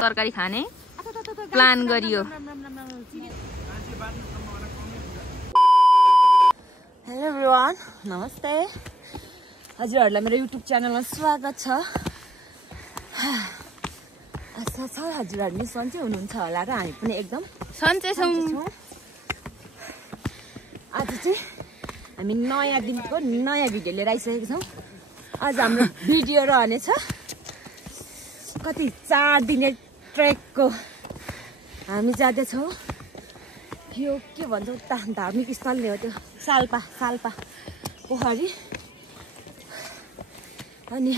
तरकारी खाने प्लान गरियो। हेलो एभ्रिवान, नमस्ते। हजुरहरूलाई मेरो युट्युब च्यानलमा स्वागत छ। आशा छ हजुरहरूले सन्चै हुनुहुन्छ होला र हामी पनि एकदम सन्चै छौँ। आज चाहिँ हामी नयाँ दिनको नयाँ भिडियो लिएर आइसकेको छौँ। आज हाम्रो भिडियो रहनेछ कति 4 दिने ट्रेकको। हामी जाँदैछौँ यो के भन्छ उता धार्मिक स्थल नै हो त्यो साल्पा पोखरी। अनि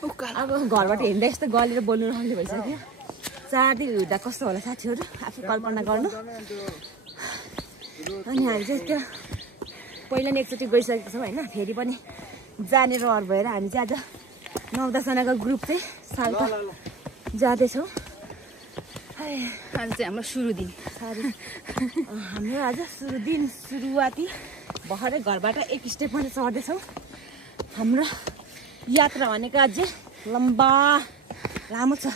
अब घरबाट हिँड्दा यस्तो गलेर बोल्नु नसक्ने भइसक्यो। 4 दिन हिँड्दा कस्तो होला साथीहरू आफू कल्पना गर्नु। अनि हामी चाहिँ त्यो पहिला नै एकचोटि गइसकेको छौँ होइन। फेरि पनि जाने रहर भएर हामी चाहिँ आज 9-10 जनाको ग्रुप चाहिँ साल्पा जाँदैछौँ। आज चाहिँ हाम्रो सुरु दिन। हाम्रो आज सुरुवाती भर्खरै घरबाट एक स्टेप पनि चढ्दैछौँ। हाम्रो यात्रा भनेको अझै लामो छ।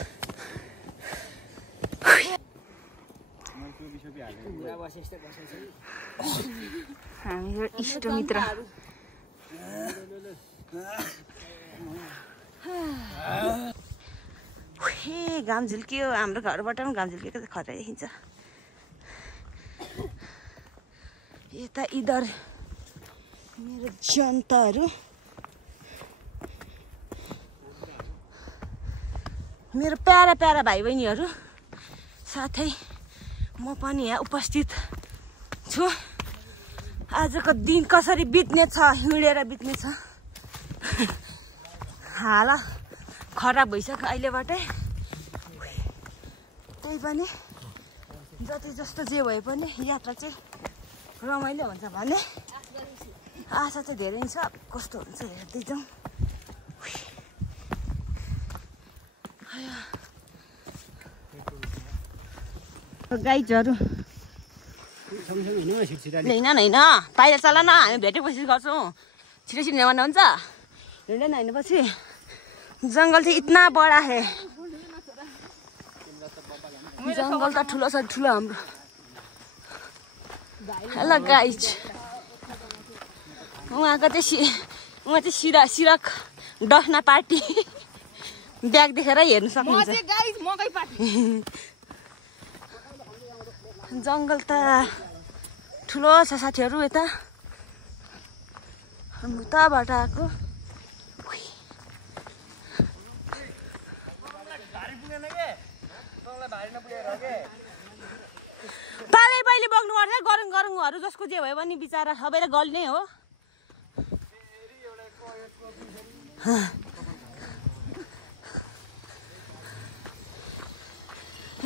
हाम्रो इष्टमित्र घाम झुल्कियो। हाम्रो घरबाट पनि घाम झुल्किएको खतरा देखिन्छ। यता इधर मेरो जनताहरू, मेरो प्यारा प्यारा भाइ बहिनीहरू, साथै म पनि यहाँ उपस्थित छु। आजको दिन कसरी बित्ने छ, हिँडेर बित्ने छ। हाल खराब भइसक्यो अहिलेबाटै। त्यही पनि जति जस्तो जे भए पनि यात्रा चाहिँ रमाइलो हुन्छ भने आशा चाहिँ धेरै छ। कस्तो हुन्छ हेर्दै जाउँ। गाइडहरू होइन बाहिर चल न, हामी भेटेपछि गर्छौँ। छिटो छिटो हिँड्नु हुन्छ। हिँड्दैन हिँडेपछि जङ्गल चाहिँ इतना बडा है। जङ्गल त ठुलो छ, ठुलो हाम्रो। हेलो गाइज, उहाँ चाहिँ सिरक डफना पार्टी ब्याग देखेर हेर्नु सक्नुहुन्छ। जङ्गल त ठुलो छ साथीहरू। यता उताबाट आएको। पालै बग्नु पर्छ। गरौँहरू जसको जे भयो भने बिचरा सबैलाई गल्ने हो।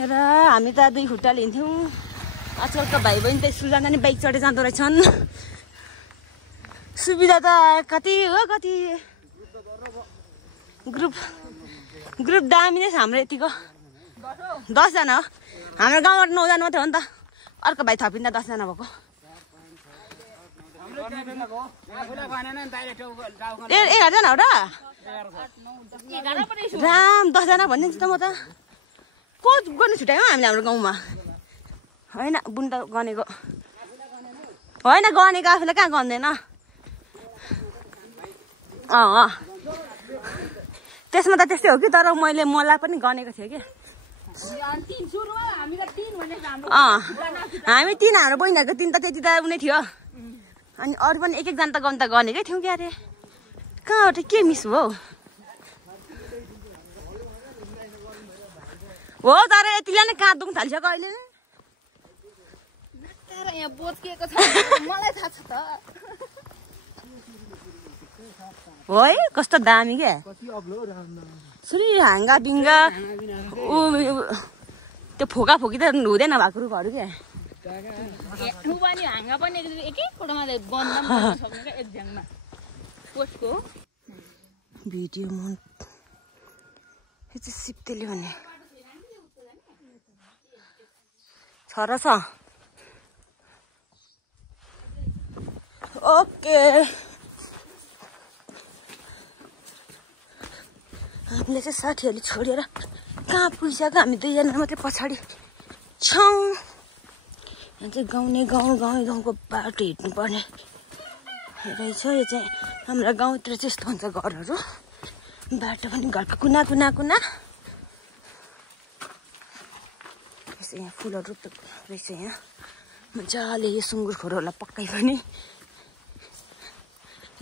र हामी त 2 खुट्टाले हिँड्थ्यौँ। आजकलको भाइ बहिनी त स्कुल जाँदा नि बाइक चढेर जाँदो रहेछन्। सुविधा त कति हो, कति ग्रुप दामी नै छ हाम्रो। यतिको 10 जना हो। हाम्रो गाउँबाट 9 जना मात्रै हो नि त। अर्को भाइ थपिँदा 10 जना भएको। 11 जना हो र राम। 10 जना भनिदिन्छु त म त। को गर्ने छुट्यायो हामीले हाम्रो गाउँमा। होइन बुन्दा गनेको होइन, गनेको आफूले कहाँ गर्दैन। त्यसमा त त्यस्तै हो कि। तर मलाई पनि गनेको थियो कि। हामी 3, हाम्रो बहिनीहरूको 3 त त्यति त उनी थियो। अनि अरू पनि एक जना त गनेकै थियौँ क्या अरे। कहाँबाट के मिस हो तर यतिले नै कहाँ दुख्न थालिसक्यो अहिले। यहाँ बोचकिएको छ मलाई थाहा छ त। हो है, कस्तो दामी क्या। सुरी हाँगा बिङ्गा त्यो फोका फोकी त हुँदैन भएको रुखहरू क्या। हाँगा पनि एकैपल्टमा बन्द सक्ने क्या एक झ्याङमा पोस्टको भिडियो मन। यो चाहिँ सिप्तेली भन्ने छोरा छ। ओके हामीले चाहिँ साथीहरूले छोडेर कहाँ पुगिसक्यो हामी दुईजना मात्रै पछाडि छौँ यहाँ चाहिँ गाउँको बाटो हिँड्नुपर्ने रहेछ यो चाहिँ हाम्रो गाउँतिर चाहिँ यस्तो हुन्छ घरहरू बाटो पनि घरको कुना यसो यहाँ फुलहरू रहेछ यहाँ मजाले यो सुँगुरखोरहरूलाई पक्कै पनि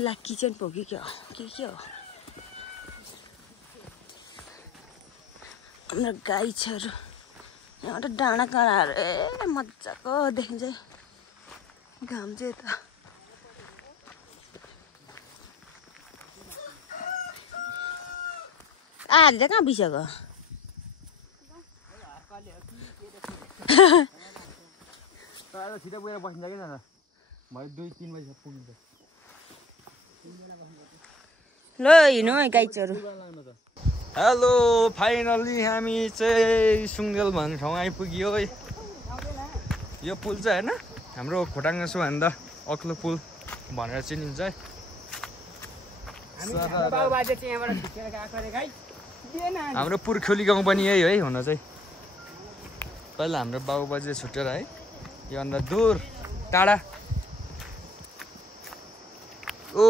ला किचन पो कि के हो हाम्रो गाई छहरू यहाँबाट डाँडा काँडाहरू मजाको देखिन्छ घाम चाहिँ यता आज चाहिँ कहाँ बिसक्यो छिटो पुगेर बसिन्छ कि न भरे 2-3 बजी पुग्छ ल हिँड्नु है गाई चरु हेलो फाइनली हामी चाहिँ सुङ्गेल भन्ने ठाउँ आइपुग्यो यो पुल चाहिँ हैन हाम्रो खोटाङ सबैभन्दा अग्लो पुल भनेर चिनिन्छ है हाम्रो पुर्ख्यौली गाउँ पनि यही है हुन चाहिँ पहिला हाम्रो बाबुबाजे छुटेर है यो भन्दा दूर टाढा ओ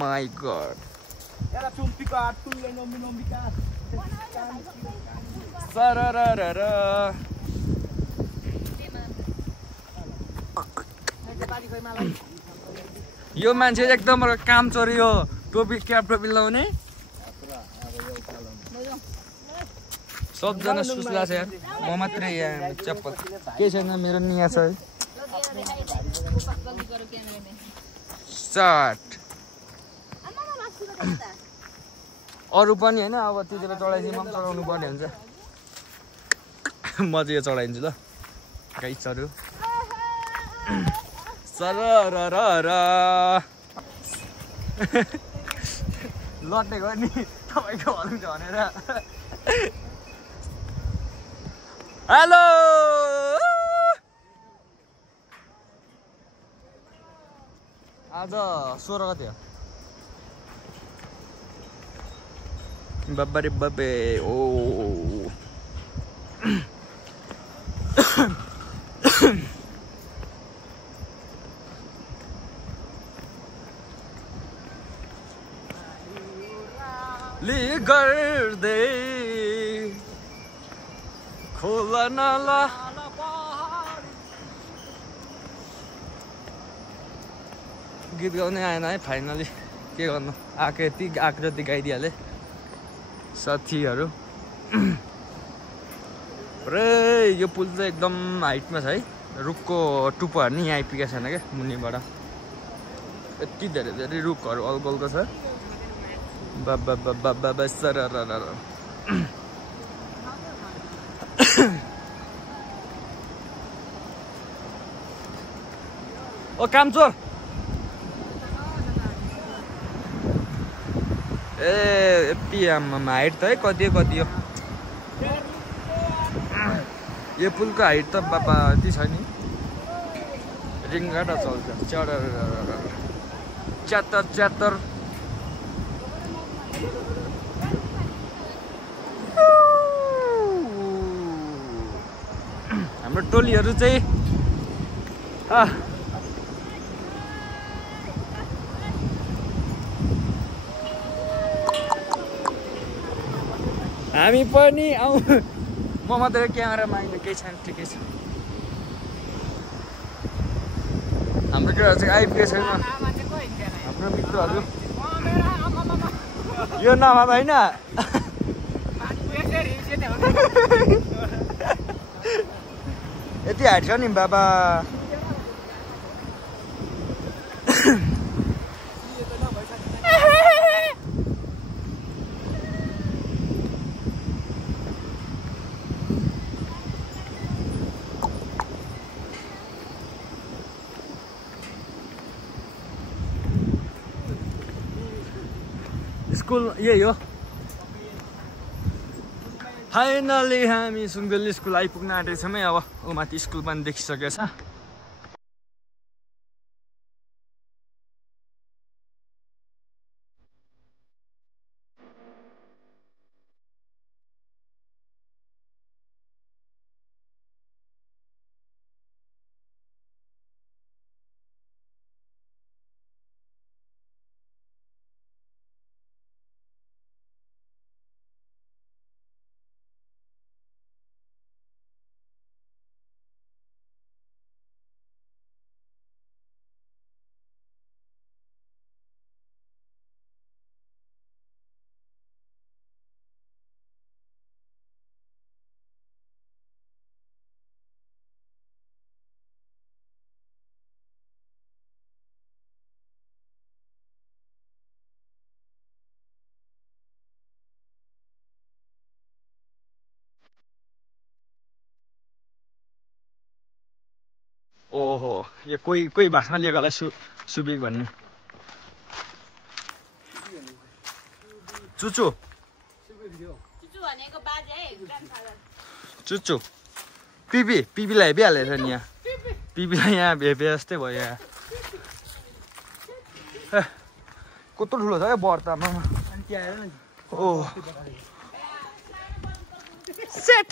माई गॉड यो मान्छे एकदम काम चोरी हो टोपी क्याप टोपी लाउने सबजना सुस्ला छ यार म मात्रै यहाँ चप्पल के छैन मेरो निया छ है स्टार्ट अरु पनि हैन अब त्यति बेला चढाइदिए म चढाउनु पर्ने हुन्छ म चाहिँ यो चढाइदिन्छु ल गाई चरु सरररर लट्ने गयो नि तपाईको हल्नु भनेर हेलो आज 16 गते हो बब्बरे बब्बे ओ ली गर्दै खोला नाला गीत गाउने आएन है फाइनली के गर्नु आकृति गाइदिइहाले साथीहरू पुरै यो पुल चाहिँ एकदम हाइटमा छ है रुखको टुप्पोहरू नि यहाँ आइपुगेको छैन क्या मुनिबाट यति धेरै रुखहरू अल्गलको छ बाबा सरररर ओ कामचोर ए यति हाइट त है कति हो यो पुलको हाइट त बाबा यति छ नि रिङ्गाट चल्छ च्यात्तर हाम्रो टोलीहरू चाहिँ हामी पनि आउँ म मात्रै क्यामेरामा आइले केही छैन ठिकै छ हाम्रो केटाहरू चाहिँ आइपुगेको छैन हाम्रो मित्रहरू यो नभए होइन यति हाइट छ नि बाबा स्कुल यही हो फाइनली हामी सुङ्गेल स्कुल आइपुग्न आँटेको छौँ है अब ऊ माथि स्कुल पनि देखिसकेको छ यो कोही भाषामा लेखेकोलाई सुबिक भन्ने चुचु चुचु पिपीलाई हेपिहालेछ नि यहाँ पिपीलाई यहाँ भेपे जस्तै भयो यहाँ कत्रो ठुलो छ क्या बर्तामा ओ सेट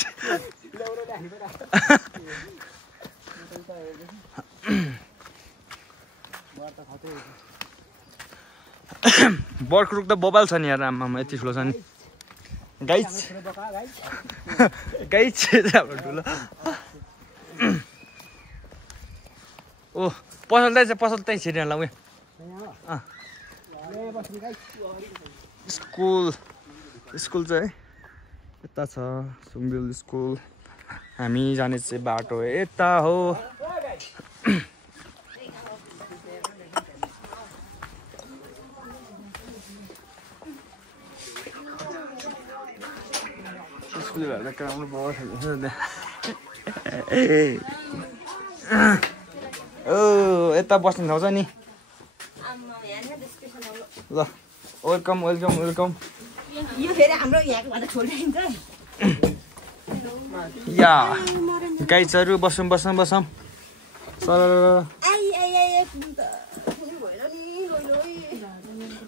बर्खरुक त बबाल छ नि यार आमामा यति ठुलो छ नि गाइच हाम्रो ठुलो ओ पसल त्यहीँ छिरिहाल्ला उयो स्कुल चाहिँ यता छ सुम्बिल स्कुल हामी जाने चाहिँ बाटो यता हो स्कुलहरुलाई कराउनु पर्छ ओ यता बस्ने ठाउँ छ नि ल वेलकम यो फेरि हाम्रो यहाँको भन्दा छोडिदिन्छ या गाइजहरु बसौँ सर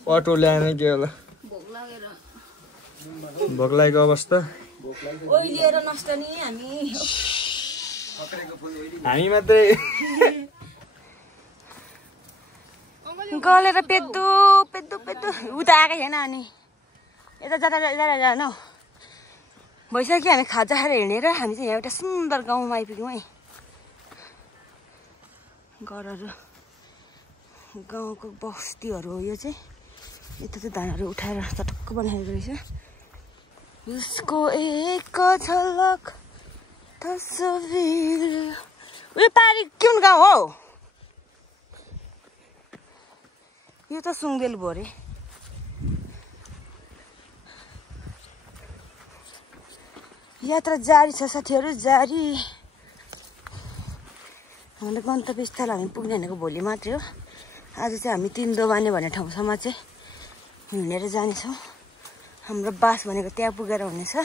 अटो ल्याएन के होला भोक लागेको अवस्था ओइलिएर नष्ट नि हामी मात्रै गलेर पेद्दो उता आएकै छैन अनि यता जाँदा न भइसक्यो हामी खाजा खाएर हिँडेर हामी चाहिँ यहाँ एउटा सुन्दर गाउँमा आइपुग्यौँ है घरहरू गाउँको बस्तीहरू हो यो चाहिँ यता चाहिँ धानहरू उठाएर चटक्क बनाएको रहेछ उसको एक झलक तस्बिर उयो पारी कुन गाउँ हो यो त सुङ्गेल भयो अरे यात्रा जारी छ साथीहरू जारी हाम्रो गन्तव्य स्थल हामी पुग्ने भनेको भोलि मात्रै हो आज चाहिँ हामी तिन्दोबाने भन्ने ठाउँसम्म चाहिँ हिँडेर जानेछौँ हाम्रो बास भनेको त्यहाँ पुगेर हुनेछ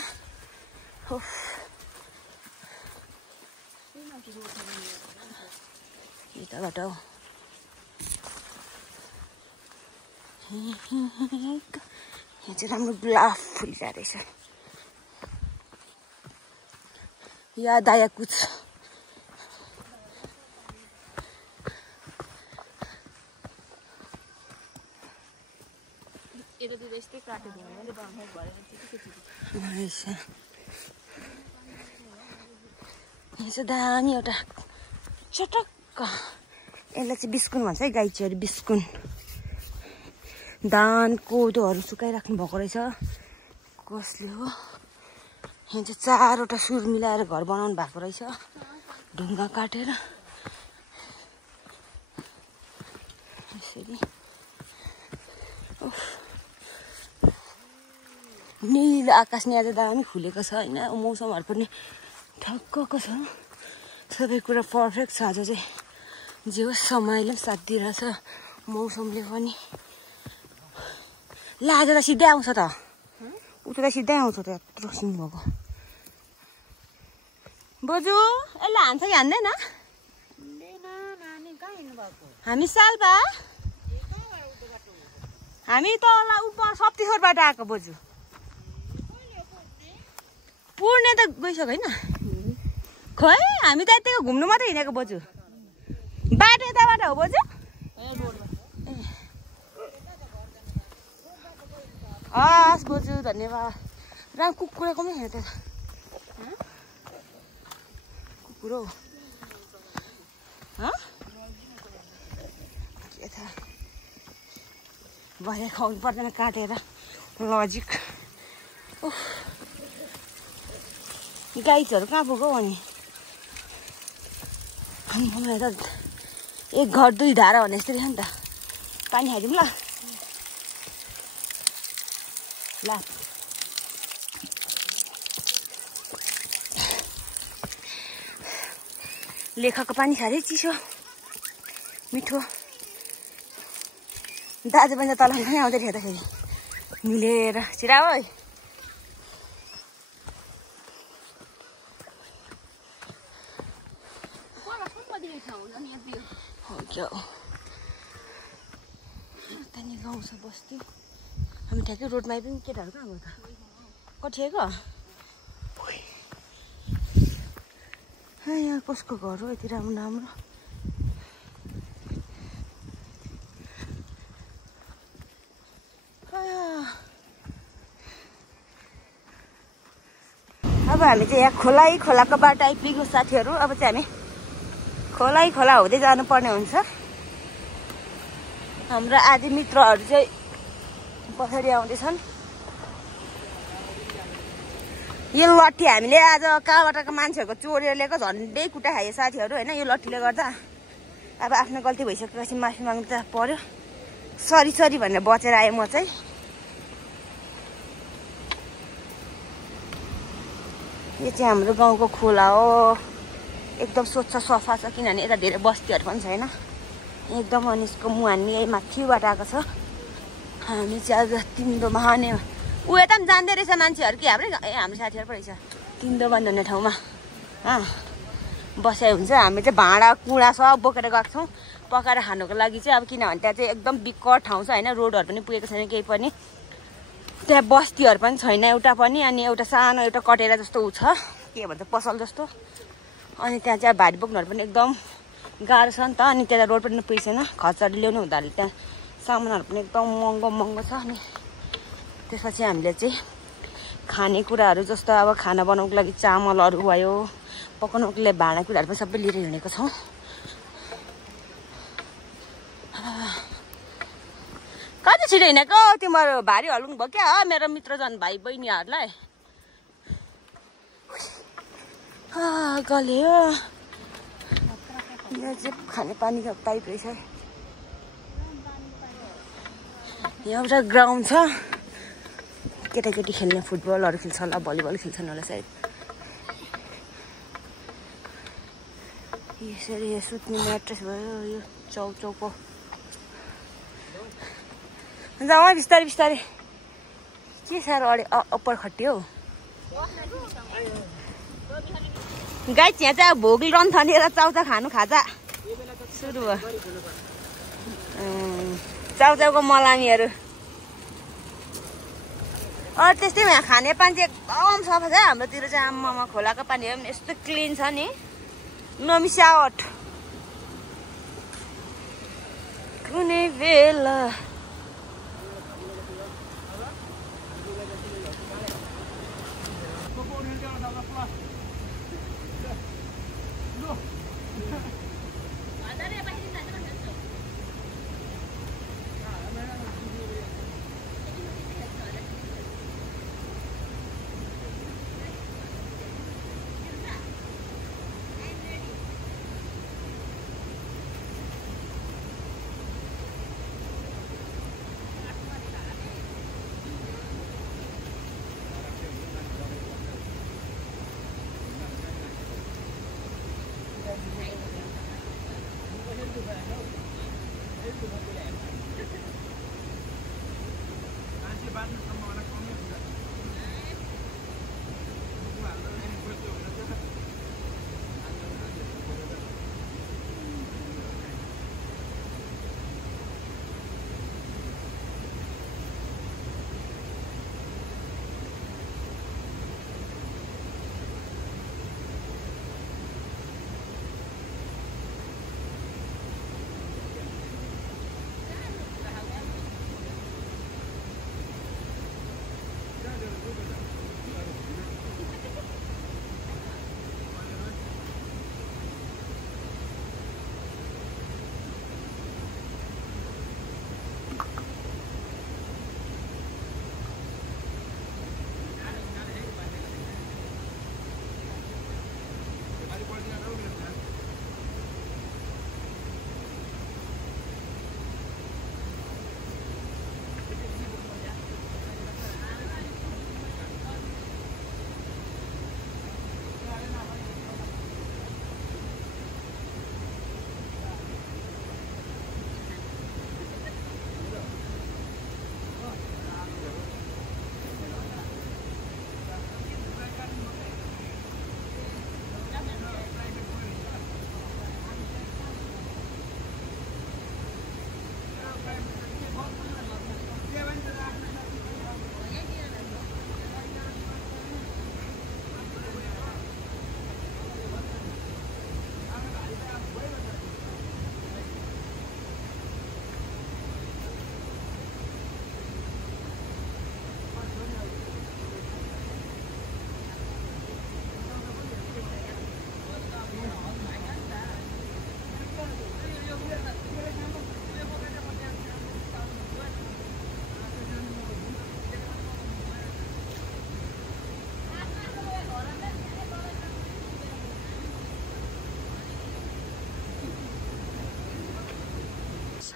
यताबाट हो यहाँ चाहिँ राम्रो गुलाब फुलिरहेको रहेछ याद आया कुछ यहाँ चाहिँ दामी एउटा चटक्क यसलाई चाहिँ बिस्कुन भन्छ है गाइचीहरू बिस्कुन धान कोदोहरू सुकाइराख्नु भएको रहेछ कसले हो यहाँ चाहिँ चारवटा सुर मिलाएर घर बनाउनु भएको रहेछ ढुङ्गा काटेर यसरी निलो आकाश नि आज दामी खुलेको छ होइन मौसमहरू पनि ठक्कको छ सबै कुरा पर्फेक्ट छ आज चाहिँ जे होस् समयले पनि साथ दिइरहेछ मौसमले पनि ला आज त सिधै आउँछ त उता त सिधै आउँछ त यत्रो सिङ भएको बोजू यसलाई हान्छ कि हान्दैन हामी सालबा हामी तल उप शक्तिखोरबाट आएको बोजू पुर्ने त गइसक्यो होइन खै हामी त यतिको घुम्नु मात्रै हिँडेको बोजू बाटो यताबाट हो बोजू हस् बोजू धन्यवाद राम कुकुरको पनि हेर त कुकुर हो के थाहा भरे खुवाउनु पर्दैन काटेर लजिक गाइजहरू कहाँ पुग्यो अनि त एक घर दुई धारा भने जस्तो रहेछ नि त पानी खाइदिउँ ल लेखाको पानी खाँदै चिसो मिठो दाजु पनि तल आउँदै थियो हेर्दाखेरि मिलेर छिरा ओइ गाउँ छ बस्ती हामी ठ्याक्कै रोडमा आइपुग्यौँ केटाहरू कहाँ गयो त कठिएको यहाँ कसको घर हो यति राम्रो राम्रो अब हामी चाहिँ यहाँ खोलाको बाटो आइपुग्यौँ साथीहरू अब चाहिँ हामी खोला हुँदै जानुपर्ने हुन्छ हाम्रो आदि मित्रहरू चाहिँ पछाडि आउँदैछन् यो लट्ठी हामीले आज कहाँबाटको मान्छेहरूको चोरेर ल्याएको झन्डै कुटा खायो साथीहरू होइन यो लट्ठीले गर्दा अब आफ्नो गल्ती भइसकेपछि माफी माग्नु त पर्यो सरी भनेर बचेर आएँ म चाहिँ यो चाहिँ हाम्रो गाउँको खोला हो एकदम स्वच्छ सफा छ किनभने यता धेरै बस्तीहरू पनि छैन एकदम अनि यसको मुहानी यही माथिबाट आएको छ हामी चाहिँ आज तिम्दोमा हाने ऊ यता पनि जान्दै रहेछ मान्छेहरू कि हाम्रो साथीहरू पो रहेछ तिम्दोमा भन्ने ठाउँमा बसाइ हुन्छ हामी चाहिँ भाँडा कुँडा सब बोकेर गएको छौँ पकाएर खानुको लागि चाहिँ अब किनभने त्यहाँ चाहिँ एकदम बिकट ठाउँ छ होइन रोडहरू पनि पुगेको छैन केही पनि त्यहाँ बस्तीहरू पनि छैन एउटा पनि अनि एउटा सानो एउटा कटेरा जस्तो ऊ छ के भन्छ पसल जस्तो अनि त्यहाँ चाहिँ भारी बोक्नुहरू पनि एकदम गाह्रो छ नि त अनि त्यता रोड पनि पुगेको छैन खर्चहरू ल्याउनु हुँदाखेरि त्यहाँ सामानहरू पनि एकदम महँगो छ अनि त्यसपछि हामीले चाहिँ खानेकुराहरू जस्तो अब खाना बनाउनुको लागि चामलहरू भयो पकाउनुको लागि भाँडाकुँडाहरू पनि सबै लिएर हिँडेको छौँ कति छिटो हिँडेको तिमीहरू भारी हल्नु भयो क्या हो मेरो मित्रजन भाइ बहिनीहरूलाई गल्यो यहाँ चाहिँ खानेपानीको पाइप रहेछ यहाँ एउटा ग्राउन्ड छ केटाकेटी खेल्ने फुटबलहरू खेल्छ होला भलिबल खेल्छन् होला सायद यसरी यहाँ सुत्ने म्याट्रेस भयो यो चौचौको जाउँ बिस्तारै बिस्तारै के साह्रो अप्पर खट्यो हौ गाई यहाँ चाहिँ भोग रन थनेर चाउचाउ खानु खाजा सुरु भयो चाउचाउको मलामीहरू त्यस्तै यहाँ खाने पानी चाहिँ एकदम सफा छ हाम्रोतिर चाहिँ आमामा खोलाको पानीहरू पनि यस्तो क्लिन छ नि नमिसावट कुनै बेला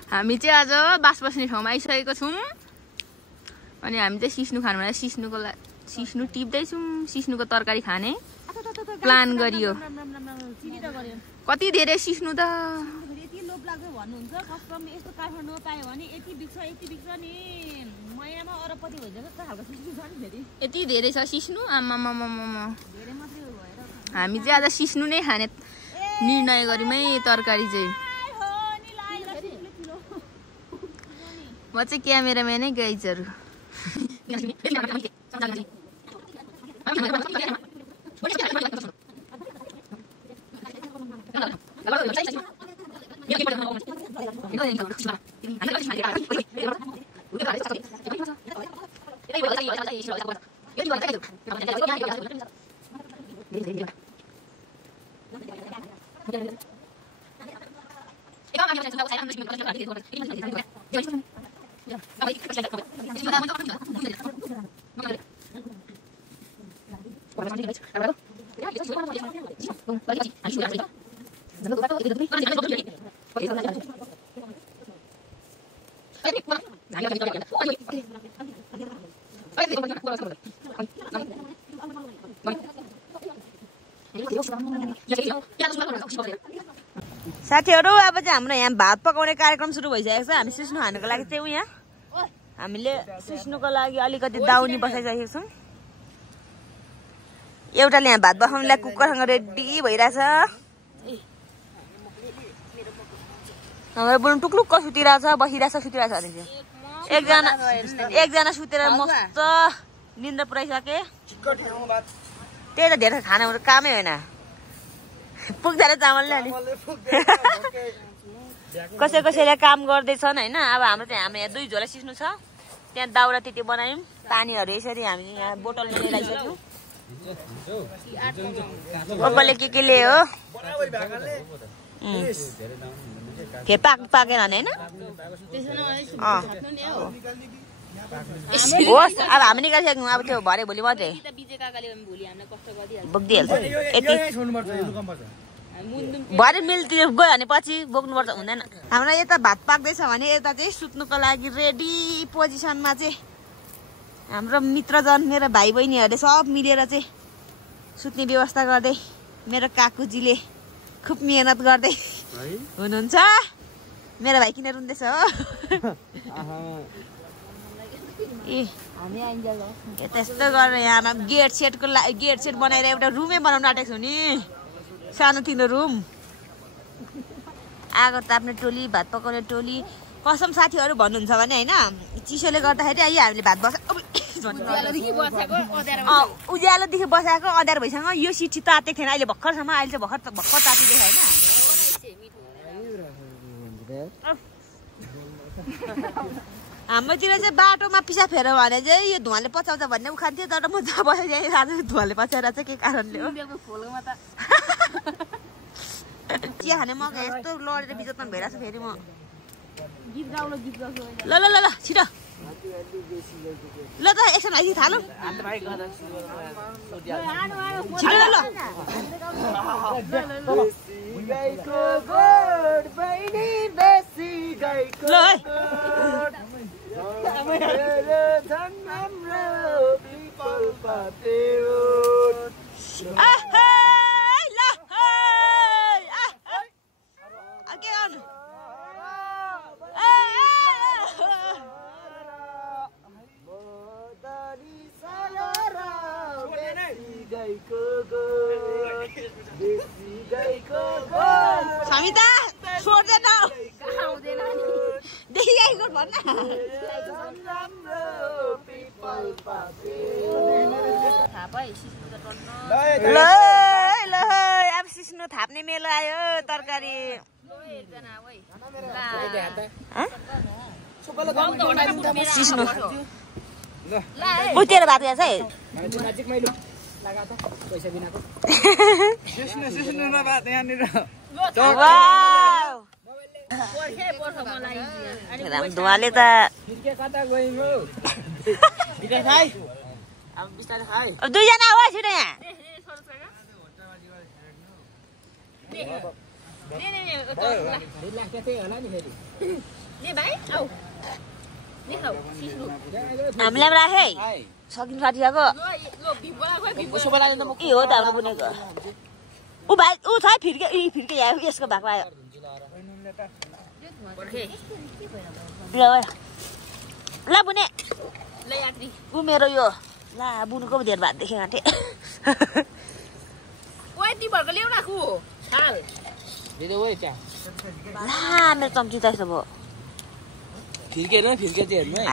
हामी चाहिँ आज बास बस्ने ठाउँमा आइसकेको छौँ अनि हामी चाहिँ सिस्नु खानु भनेर सिस्नु टिप्दैछौँ सिस्नुको तरकारी खाने प्लान गरियो कति धेरै सिस्नु त यति लोभ लाग्दो भन्नुहुन्छ कस्टम यस्तो काठमाडौँ पायो भने यति बिक्छ नि महिनामा अरबपति भइदिएको जस्तो खालको सिस्नु छ नि फेरि यति धेरै छ सिस्नु आमामामामा धेरै मात्रै भएर हामी चाहिँ आज सिस्नु नै खाने निर्णय गऱ्यौँ है तरकारी चाहिँ म चाहिँ क्यामेराम्यानै गाइजहरू साथीहरू अब चाहिँ हाम्रो यहाँ भात पकाउने कार्यक्रम सुरु भइसकेको छ हामी सिस्नु खानुको लागि चाहिँ यहाँ हामीले सिस्नुको लागि अलिकति दाउनी बसाइसकेको छौँ एउटाले यहाँ भात बसाउनुलाई कुकरसँग रेडी भइरहेछ हाम्रो बुढो टुक्लुक्क सुतिरहेछ सुतिरहेछ भने एकजना सुतेर मस्त निन्द्रा पुऱ्याइसके त्यही त धेरै खाना कामै होइन पुग्दैन चामलले अनि कसैले काम गर्दैछन् होइन अब हाम्रो यहाँ दुई झोला सिस्नु छ त्यहाँ दाउरा त्यति बनायौँ पानीहरू यसरी हामी यहाँ बोतलमा ल्याइसक्यौँ कसले के ल्यायो फेरि पाकेन भने होइन होस् अब हामी निकालिसक्यौँ अब त्यो भरे भोलि मात्रै बोकिदिइहाल्छ यति भरे मिलतिर गयो भने पछि बोक्नुपर्छ हुँदैन हाम्रो यता भात पाक्दैछ भने यता चाहिँ सुत्नुको लागि रेडी पोजिसनमा चाहिँ हाम्रो मित्रजन मेरो भाइ बहिनीहरूले सब मिलेर चाहिँ सुत्ने व्यवस्था गर्दै मेरो काकुजीले खुब मेहनत गर्दै हुनुहुन्छ मेरो भाइ किन रुन्दैछ हो त्यस्तो गरेर यहाँ गेट सेट बनाएर एउटा रुमै बनाउनु आँटेको छु नि सानो तिनो रुम आगो ताप्ने टोली भात पकाउने टोली कसम साथीहरू भन्नुहुन्छ भने होइन चिसोले गर्दाखेरि अहिले हामीले भात उज्यालोदेखि बसाएको अँध्यारो भइसँग यो सिटी तातेको थिएन अहिले भर्खरसम्म अहिले चाहिँ भर्खर तातिदिएको होइन हाम्रोतिर चाहिँ बाटोमा पिसा फेर भने चाहिँ यो धुवाले पचाउँछ भन्ने उखान थियो तर म जहाँ बसेको आज धुवाले पचाएर चाहिँ के कारणले हो चिया खाने मगा यस्तो लडेर बिजोतमा भइरहेको छ फेरि म ल ल ल ल छिटो ल त एकछिन आइसि थालौ छिटो ल ल समिता सोध्दैन देखिआएको भन्न ल ल अब सिस्नु थाप्ने मेलो आयो तरकारी सिस्नु उठेर भात खान्छ है धुवाले त दुईजना हो छिटो यहाँ हामीलाई पनि राखे सकिन फाटिएको ए हो त हाम्रो बुनेको ऊ भाइ ऊ छ फिर्के यहाँ यसको भएको आयो ल बुने ऊ मेरो यो ला बुनुको पो धेर भात देखेँ आँटे ला मेरो चम्ची त यस्तो भयो फिर्के चाहिँ हेर्नु है